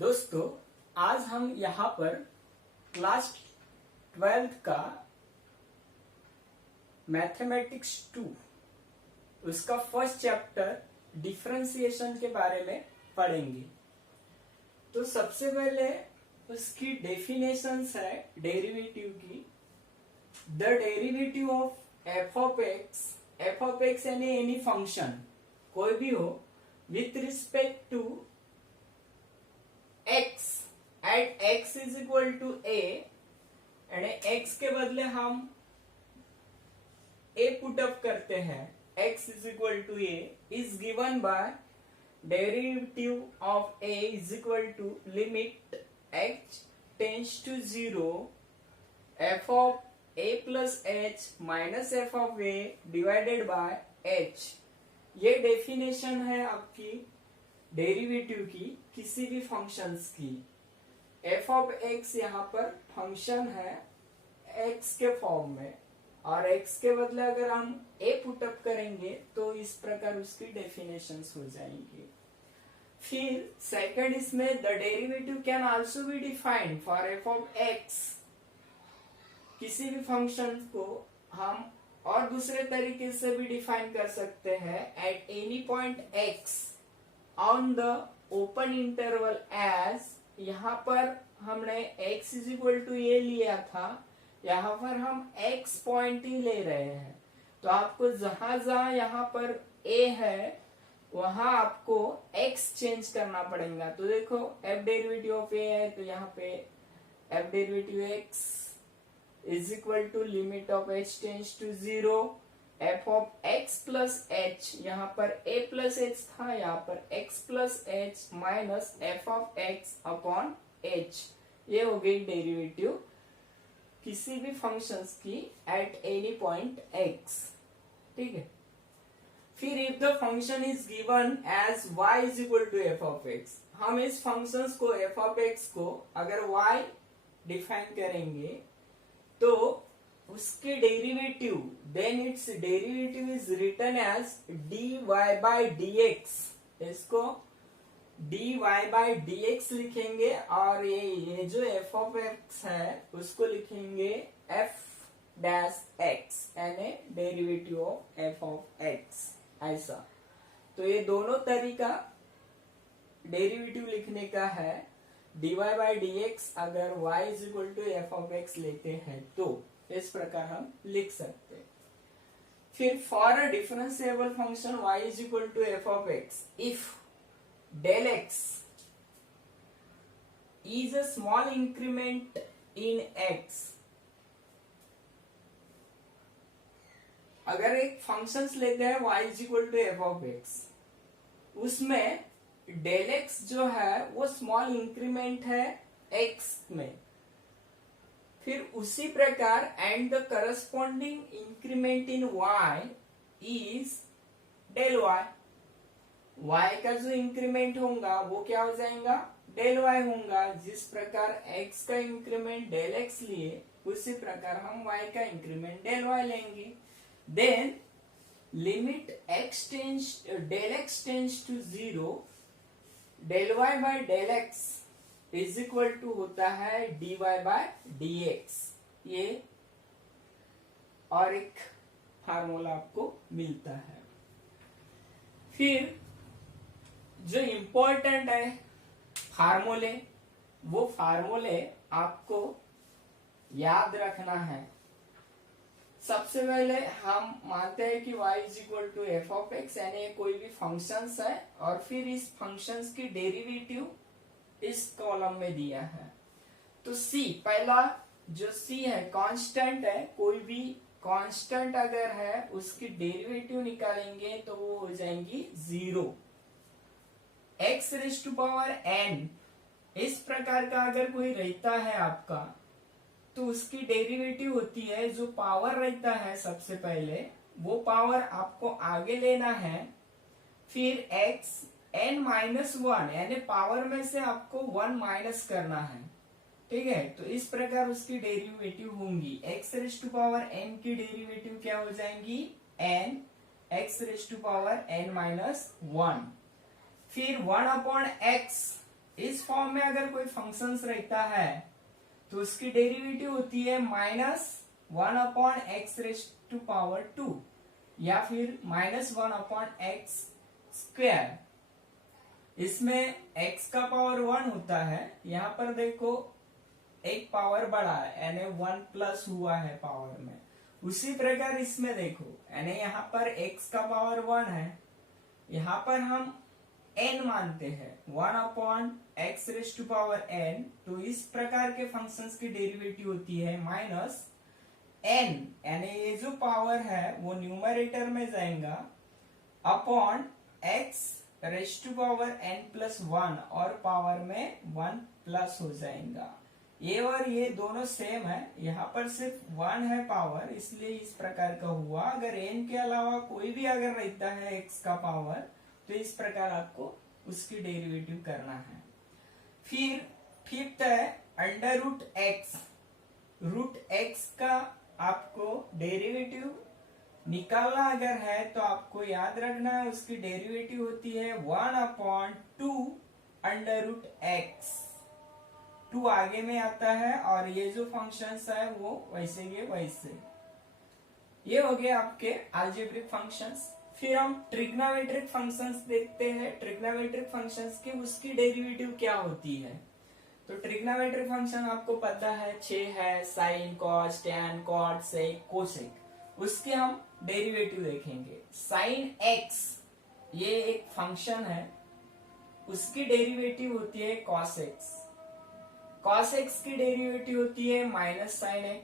दोस्तों, आज हम यहाँ पर क्लास 12th का मैथमेटिक्स 2 उसका फर्स्ट चैप्टर डिफरेंशिएशन के बारे में पढ़ेंगे। तो सबसे पहले उसकी डेफिनेशंस है डेरिवेटिव की। The derivative of F of X यानी एनी फंक्शन कोई भी हो with respect to x at x is equal to a यानी x के बदले हम a पुट अप करते हैं, x is equal to a is given by derivative of a is equal to limit h tends to 0 f of a plus h minus f of a divided by h। ये definition है आपकी derivative की किसी भी functions की। f of x यहाँ पर function है x के फॉर्म में और x के बदले अगर हम a पुटअप करेंगे तो इस प्रकार उसकी डेफिनेशंस हो जाएंगी। फिर सेकंड इसमें the derivative can also be defined for f of x। किसी भी फंक्शन को हम और दूसरे तरीके से भी डिफाइन कर सकते हैं at any point x on the open interval as. यहाँ पर हमने x is equal to a लिया था, यहाँ पर हम x पॉइंट ही ले रहे हैं। तो आपको जहां जहां यहाँ पर a है वहां आपको x चेंज करना पड़ेगा। तो देखो f डेरिवेटिव ऑफ a है तो यहाँ पे f derivative x is equal to limit of h tends to 0 f of x plus h, यहाँ पर a प्लस h था, यहाँ पर x plus h minus f of x upon h। ये हो गई डेरिवेटिव किसी भी फंक्शंस की एट एनी पॉइंट x। ठीक है। फिर if the function is given as y is equal to f of x, हम इस फंक्शंस को f ऑफ x को अगर y डिफाइन करेंगे तो उसके derivative then its derivative is written as dy by dx। इसको dy बाय dx लिखेंगे और ये जो f ऑफ x है उसको लिखेंगे f डैश x यानी derivative of f of x। ऐसा तो ये दोनों तरीका डेरिवेटिव लिखने का है। dy बाय dx अगर y is equal to f of x लेते हैं तो इस प्रकार हम लिख सकते हैं। फिर for a differentiable function y is equal to f of x if del x is a small increment in x। अगर एक फंक्शंस लेते हैं y is equal to f of x, उसमें डेल x जो है वो स्मॉल इंक्रीमेंट है x में, फिर उसी प्रकार and the corresponding increment in y is del y। y का जो इंक्रीमेंट होगा वो क्या हो जाएगा, डेल y होगा। जिस प्रकार x का इंक्रीमेंट डेल x लिए उसी प्रकार हम y का इंक्रीमेंट डेल y लेंगे। Then limit del x tends to 0 del y by del x is equal to होता है dy बाय dx। ये और एक फार्मूला आपको मिलता है। फिर जो इंपॉर्टेंट है फार्मूले, वो फार्मूले आपको याद रखना है। सबसे पहले हम मानते हैं कि y is equal to f of x यानी कोई भी फंक्शंस है और फिर इस फंक्शंस की डेरिवेटिव इस कॉलम में दिया है। तो c पहला जो c है कांस्टेंट है, कोई भी कांस्टेंट अगर है उसकी डेरिवेटिव निकालेंगे तो वो हो जाएंगी 0। x raise to power n इस प्रकार का अगर कोई रहता है आपका तो उसकी डेरिवेटिव होती है, जो पावर रहता है सबसे पहले वो पावर आपको आगे लेना है, फिर x n माइनस 1 यानी पावर में से आपको 1 माइनस करना है। ठीक है। तो इस प्रकार उसकी डेरिवेटिव होंगी। x raise to power n की डेरिवेटिव क्या हो जाएंगी, n x raise to power n minus 1। फिर 1 अपॉन x इस फॉर्म में अगर कोई फंक्शंस रहता है तो उसकी डेरिवेटिव होती है -1/x⁻², या फिर -1/x²। इसमें x का पावर 1 होता है, यहाँ पर देखो एक पावर बढ़ा है, यानी 1 प्लस हुआ है पावर में। उसी प्रकार इसमें देखो, यानी यहाँ पर x का पावर 1 है, यहाँ पर हम n मानते हैं 1/x⁻n। तो इस प्रकार के फंक्शंस की डेरिवेटिव होती है -n, यानी ये जो पावर है वो न्यूमरेटर में जाएगा अपॉन x⁻n+1 और पावर में 1 प्लस हो जाएगा। ये और ये दोनों सेम है, यहाँ पर सिर्फ 1 है पावर, इसलिए इस प्रकार का हुआ। अगर n के अलावा कोई भी अगर रहता है x का पावर, तो इस प्रकार आपको उसकी डेरिवेटिव करना है। फिर फिफ्थ है √x। √x का आपको डेरिवेटिव निकालना अगर है तो आपको याद रखना है उसकी डेरिवेटिव होती है 1/2 √x। 2 आगे में आता है और ये जो फंक्शंस है वो वैसे के वैसे। ये हो गए आपके अलजेब्रिक फंक्शंस। फिर हम ट्रिग्नोमेट्रिक फंक्शंस देखते हैं। ट्रिग्नोमेट्रिक फंक्शंस की उसकी डेरिवेटिव क्या होती है? तो ट्रिग्नोमेट्रिक फंक्शन आपको पता है 6 है, साइन, कॉस, टैन, कॉट, सेक, कोसेक। उसके हम डेरिवेटिव देखेंगे। साइन x ये एक फंक्शन है, उसकी डेरिवेटिव होती है cos x। cos x की डेरिवेटिव होती है -sin x।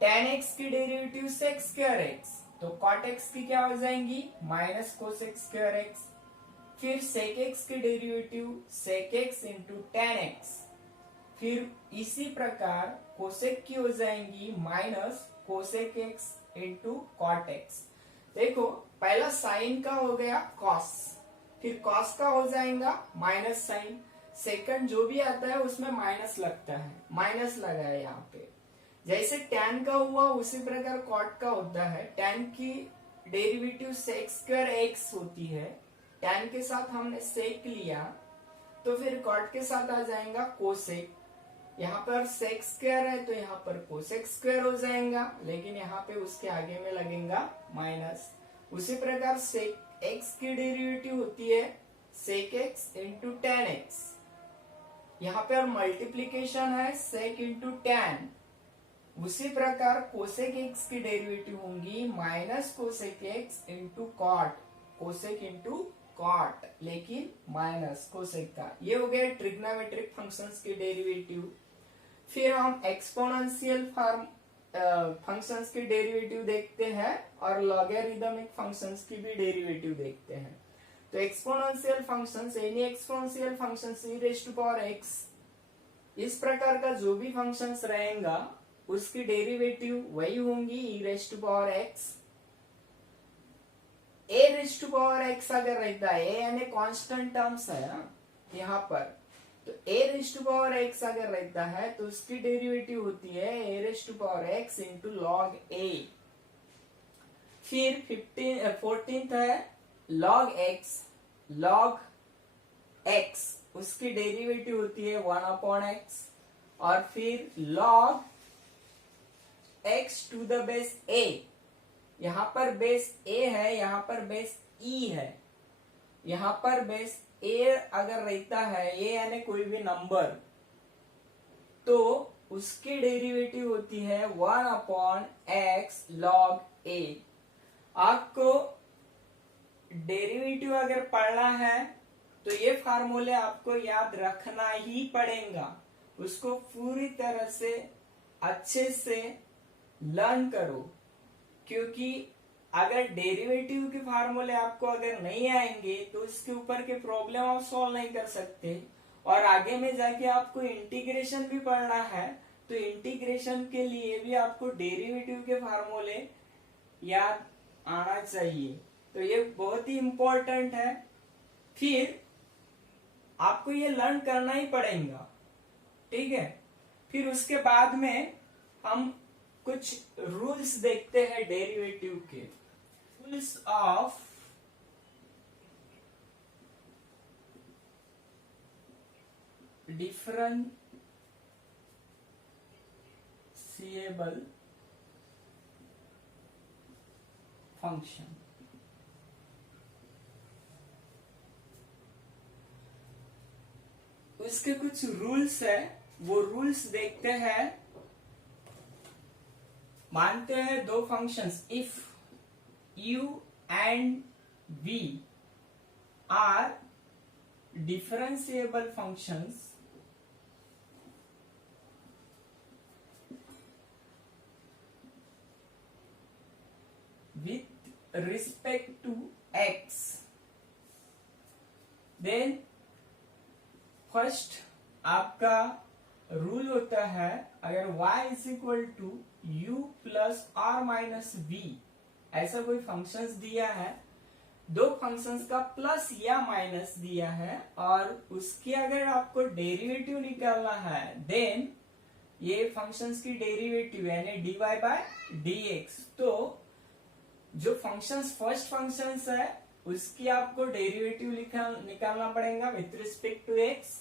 tan x की डेरिवेटिव sec²x, तो cot x की क्या हो जाएंगी -cosec²x। फिर sec x की derivative sec x into tan x। फिर इसी प्रकार cosec की हो जाएंगी -cosec x into cot x। देखो पहला साइन का हो गया cos, फिर cos का हो जाएगा -sin। सेकंड जो भी आता है उसमें माइनस लगता है, माइनस लगा है यहाँ पे। जैसे tan का हुआ उसी प्रकार cot का होता है। tan की डेरिवेटिव sec²x होती है, tan के साथ हमने sec लिया तो फिर cot के साथ आ जाएगा cosec। यहाँ पर sec² है तो यहाँ पर cosec² हो जाएगा, लेकिन यहाँ पे उसके आगे में लगेगा माइनस। उसी प्रकार sec x की डेरिवेटिव होती है sec x into tan x। यहाँ पे और मल्टीप्लीकेशन है sec into tan। उसी प्रकार cosec x की डेरिवेटिव होंगी -cosec x into cot, cosec into cot, लेकिन माइनस cosec का। ये हो गया ट्रिग्नोमेट्रिक फंक्शंस की डेरिवेटिव। फिर हम एक्सपोनेंशियल फंक्शंस की डेरिवेटिव देखते हैं और लॉगरिदमिक फंक्शंस की भी डेरिवेटिव देखते हैं। तो exponential functions, any exponential functions e⁻x, इस प्रकार का जो भी फंक्शंस रहेगा उसकी डेरिवेटिव वही होंगी e⁻x। a⁻x अगर रहता है, a यानी कांस्टेंट टर्म्स है ना यहाँ पर, तो a⁻x अगर रहता है तो उसकी डेरिवेटिव होती है a⁻x into log a। फिर 14th है log x, उसकी डेरिवेटिव होती है 1/x। और फिर log x to the base a, यहाँ पर बेस a है, यहाँ पर बेस e है। यहाँ पर बेस a अगर रहता है, a यानी कोई भी नंबर, तो उसकी डेरिवेटिव होती है 1/x log a। आपको डेरिवेटिव अगर पढ़ना है तो ये फार्मूले आपको याद रखना ही पड़ेगा। उसको पूरी तरह से अच्छे से लर्न करो, क्योंकि अगर डेरिवेटिव के फार्मूले आपको अगर नहीं आएंगे तो इसके ऊपर के प्रॉब्लम आप सॉल्व नहीं कर सकते। और आगे में जाके आपको इंटीग्रेशन भी पढ़ना है, तो इंटीग्रेशन के लिए भी आपको डेरिवेटिव के फार्मूले याद आना चाहिए। तो ये बहुत ही इंपॉर्टेंट है। फिर आपको ये लर्न करना ही पड़ेगा, ठीक है। फिर उसके बाद में हम कुछ रूल्स देखते हैं डेरिवेटिव के। Rules of differentiable function. उसके कुछ रूल्स है, वो रूल्स देखते हैं। मानते हैं दो functions, if u and v are differentiable functions with respect to x, then first आपका रूल होता है, अगर y is equal to u plus or minus v, ऐसा कोई फंक्शंस दिया है, दो फंक्शंस का प्लस या माइनस दिया है और उसकी अगर आपको डेरिवेटिव निकालना है, देन ये फंक्शंस की डेरिवेटिव यानी dy बाय dx, तो जो फंक्शंस फर्स्ट फंक्शंस है उसकी आपको डेरिवेटिव निकालना पड़ेगा with respect to x,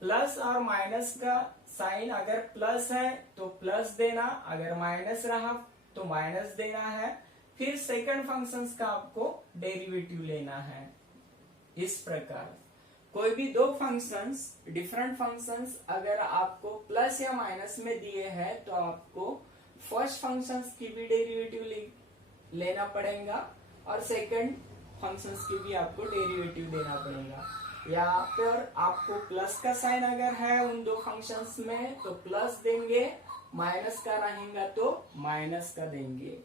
plus और माइनस का साइन, अगर प्लस है तो प्लस देना, अगर माइनस रहा तो माइनस देना है, फिर सेकंड फंक्शंस का आपको डेरिवेटिव लेना है। इस प्रकार कोई भी दो फंक्शंस, डिफरेंट फंक्शंस अगर आपको प्लस या माइनस में दिए हैं तो आपको फर्स्ट फंक्शंस की भी डेरिवेटिव लेना पड़ेगा और सेकंड फंक्शंस की भी आपको डेरिवेटिव देना पड़ेगा। या फिर आपको प्लस का साइन अगर है उन दो फंक्शंस में तो प्लस देंगे, माइनस का रहेगा तो माइनस का देंगे।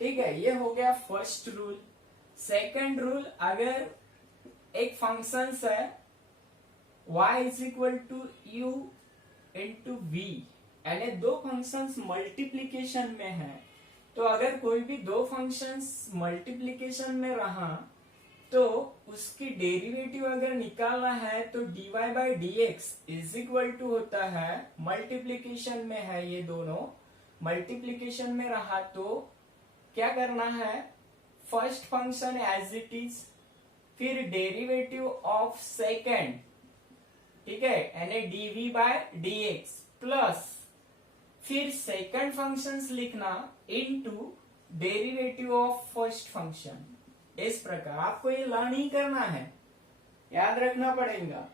ठीक है, ये हो गया फर्स्ट रूल। सेकंड रूल, अगर एक फंक्शंस है y is equal to u into v, यानी दो फंक्शंस मल्टीप्लीकेशन में है, तो अगर कोई भी दो फंक्शंस मल्टीप्लीकेशन में रहा तो उसकी डेरिवेटिव अगर निकालना है तो dy by dx is equal to होता है, मल्टीप्लीकेशन में है, ये दोनों मल्टीप्लीकेशन में रहा तो क्या करना है, first function as it is, फिर डेरिवेटिव ऑफ सेकेंड, ठीक है, यानी dv बाय dx प्लस फिर सेकंड फंक्शंस लिखना into derivative of first function. इस प्रकार आपको ये लर्न ही करना है, याद रखना पड़ेगा।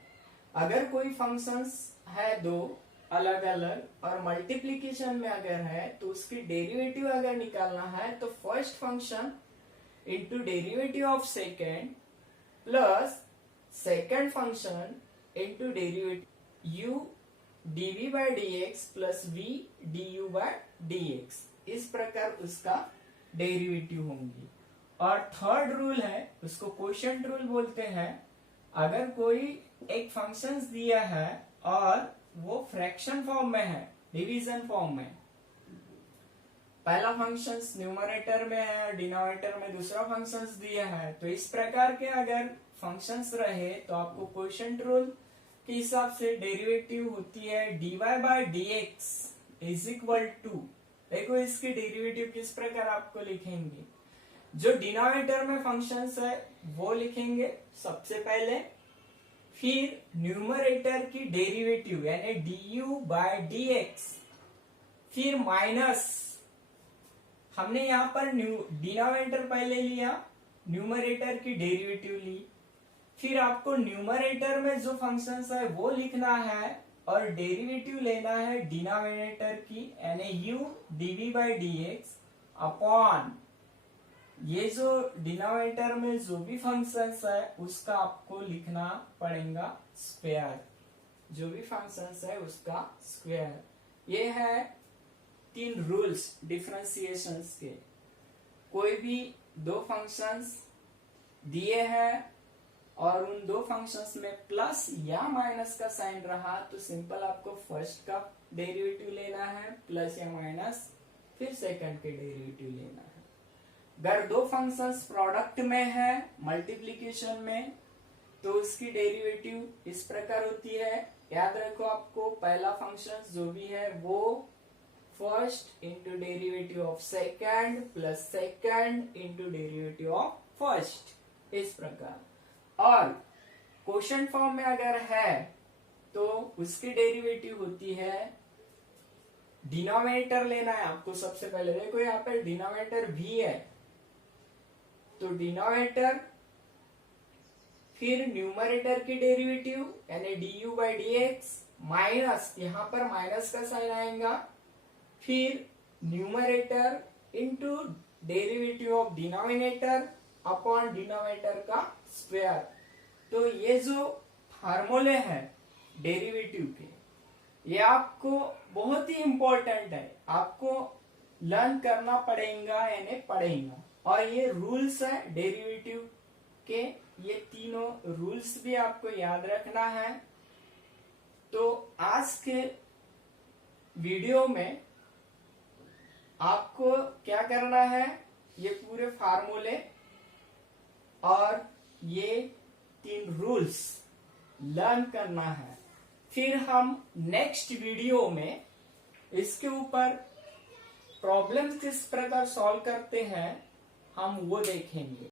अगर कोई फंक्शंस है दो अलग अलग और मल्टीप्लीकेशन में अगर है तो उसकी डेरिवेटिव अगर निकालना है तो first function into derivative of second plus second function into derivative u dv by dx plus v du by dx, इस प्रकार उसका डेरिवेटिव होंगी। और थर्ड रूल है, उसको क्वोशिएंट रूल बोलते हैं। अगर कोई एक फंक्शंस दिया है और वो फ्रैक्शन फॉर्म में है, डिवीजन फॉर्म में, पहला फंक्शंस न्यूमरेटर में है, डिनोमिनेटर में दूसरा फंक्शंस दिया है, तो इस प्रकार के अगर फंक्शंस रहे तो आपको क्वोशिएंट रूल के हिसाब से डेरिवेटिव होती है dy by dx is equal to, देखो इसकी डेरिवेटिव किस प्रकार आपको लिखेंगे, जो डिनोमिनेटर में फंक्शंस है वो लिखेंगे सबसे पहले, फिर न्यूमरेटर की डेरिवेटिव यानी du बाय dx, फिर माइनस, हमने यहां पर डिनोमिनेटर पहले लिया, न्यूमरेटर की डेरिवेटिव ली, फिर आपको न्यूमरेटर में जो फंक्शंस है वो लिखना है और डेरिवेटिव लेना है डिनोमिनेटर की यानी u dv by dx upon ये जो डिनोमिनेटर में जो भी फंक्शंस है उसका आपको लिखना पड़ेगा स्क्वायर, जो भी फंक्शंस है उसका स्क्वायर। ये है तीन रूल्स डिफरेंशिएशंस के। कोई भी दो फंक्शंस दिए हैं और उन दो फंक्शंस में प्लस या माइनस का साइन रहा तो सिंपल आपको फर्स्ट का डेरिवेटिव लेना है प्लस या माइनस, फिर सेकंड के डेरिवेटिव लेना है। अगर दो फंक्शंस प्रोडक्ट में है मल्टीप्लीकेशन में तो उसकी डेरिवेटिव इस प्रकार होती है, याद रखो आपको, पहला फंक्शन जो भी है वो first into derivative of second plus second into derivative of first, इस प्रकार। और क्वोशिएंट फॉर्म में अगर है तो उसकी डेरिवेटिव होती है, डिनोमिनेटर लेना है आपको सबसे पहले। देखो यहाँ पे डिनोमिनेटर v है, तो डिनोमिनेटर फिर न्यूमरेटर की डेरिवेटिव यानी du by D x minus, यहां पर माइनस का साइन आएगा, फिर numerator into derivative of denominator upon denominator का स्क्वायर। तो ये जो फार्मूले हैं डेरिवेटिव के, ये आपको बहुत ही इंपॉर्टेंट है, आपको लर्न करना पड़ेगा यानी पड़ेगा। और ये रूल्स है डेरिवेटिव के, ये तीनों रूल्स भी आपको याद रखना है। तो आज के वीडियो में आपको क्या करना है, ये पूरे फार्मूले और ये 3 रूल्स लर्न करना है। फिर हम नेक्स्ट वीडियो में इसके ऊपर प्रॉब्लम्स किस प्रकार सॉल्व करते हैं हम वो देखेंगे।